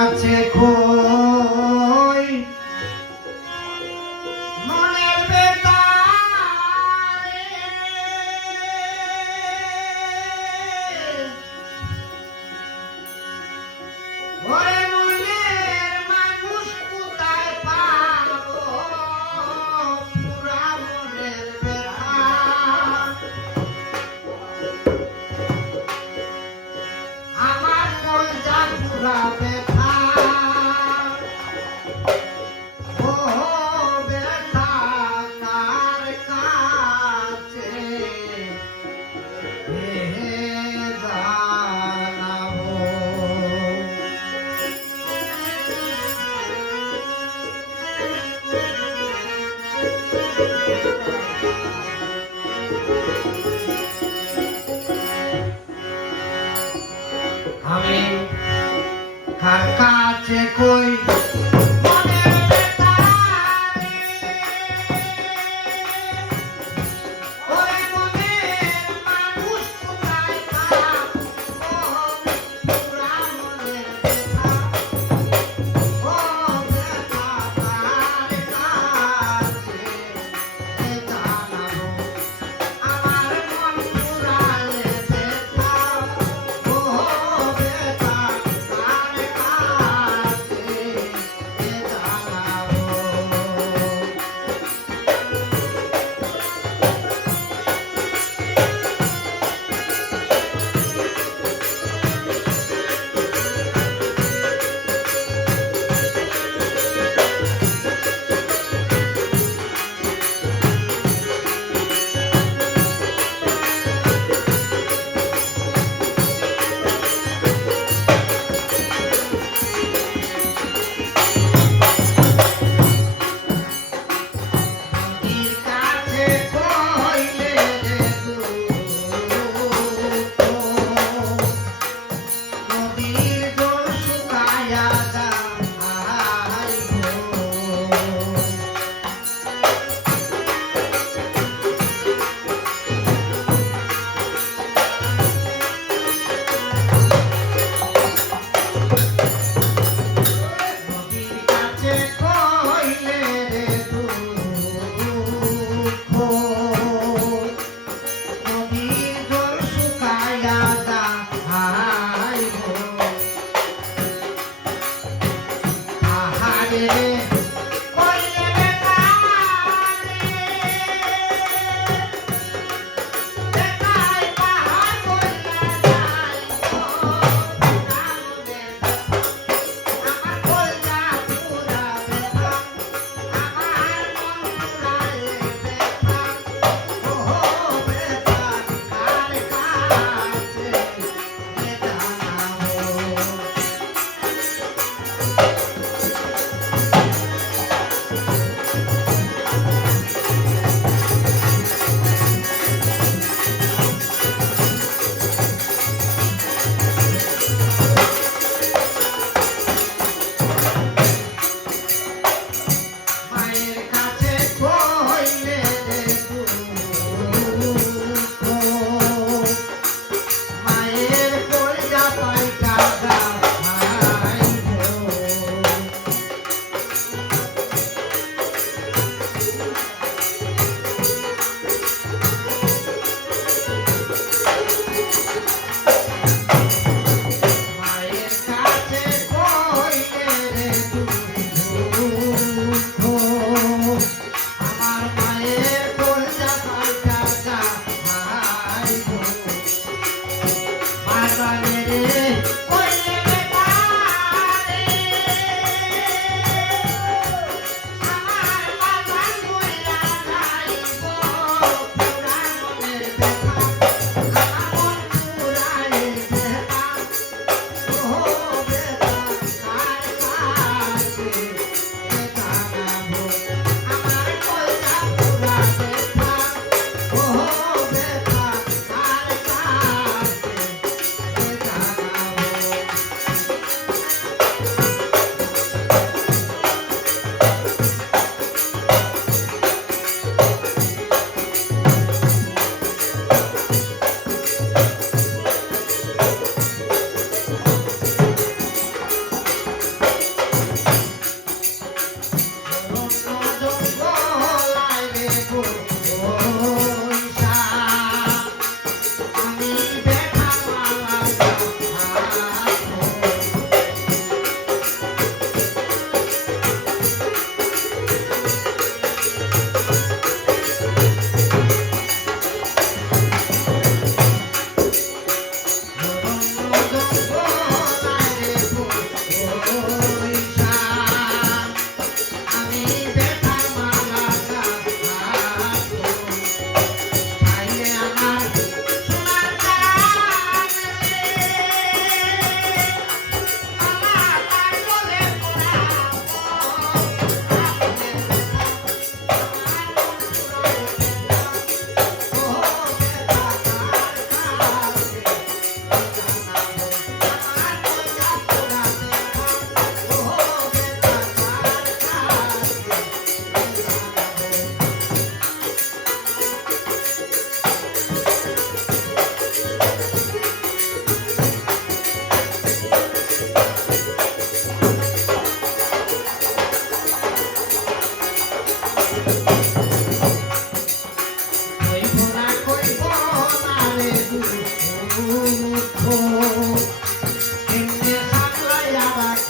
আছে কই মনের বেতারে ওরে মনের মানুষ কোথায় পাবো পুরা মনের বেতা আমার কলজা পুরা বেতা আমি কার কাছে কই মনের বেতারে ওই মনের মানুষ কোথায় পাবো পুরা মনের বেতা ও বেতা তার কাছে জানাবো আমার মন পুরালে বেতা ও বেতা তার কাছে জানাবো নদীর কাছে কইলে রে দুঃখ নদীর জল শুকায়া যাইব নদীর কাছে কইলে রে দুঃখ নদীর জল শুকায়া যাইব আহারে কইলে বেতারে বেতায় পাহাড় কইলা যাইব আমার কলজা পুরা বেতা আমার মন পুরালে বেতা ও বেতা কার কাছে জানাবো মায়ের কাছে কইলে রে দুঃখ মায়ের কলজা পাইকা যাইব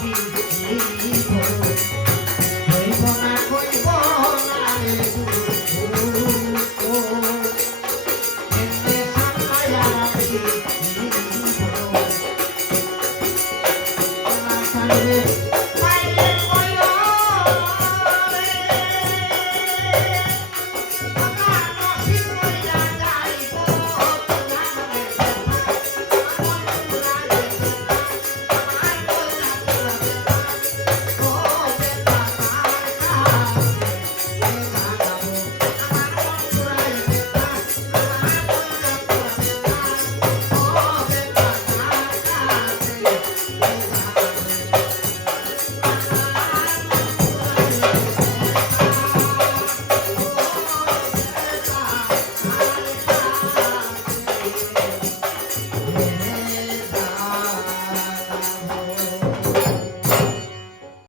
Thank you.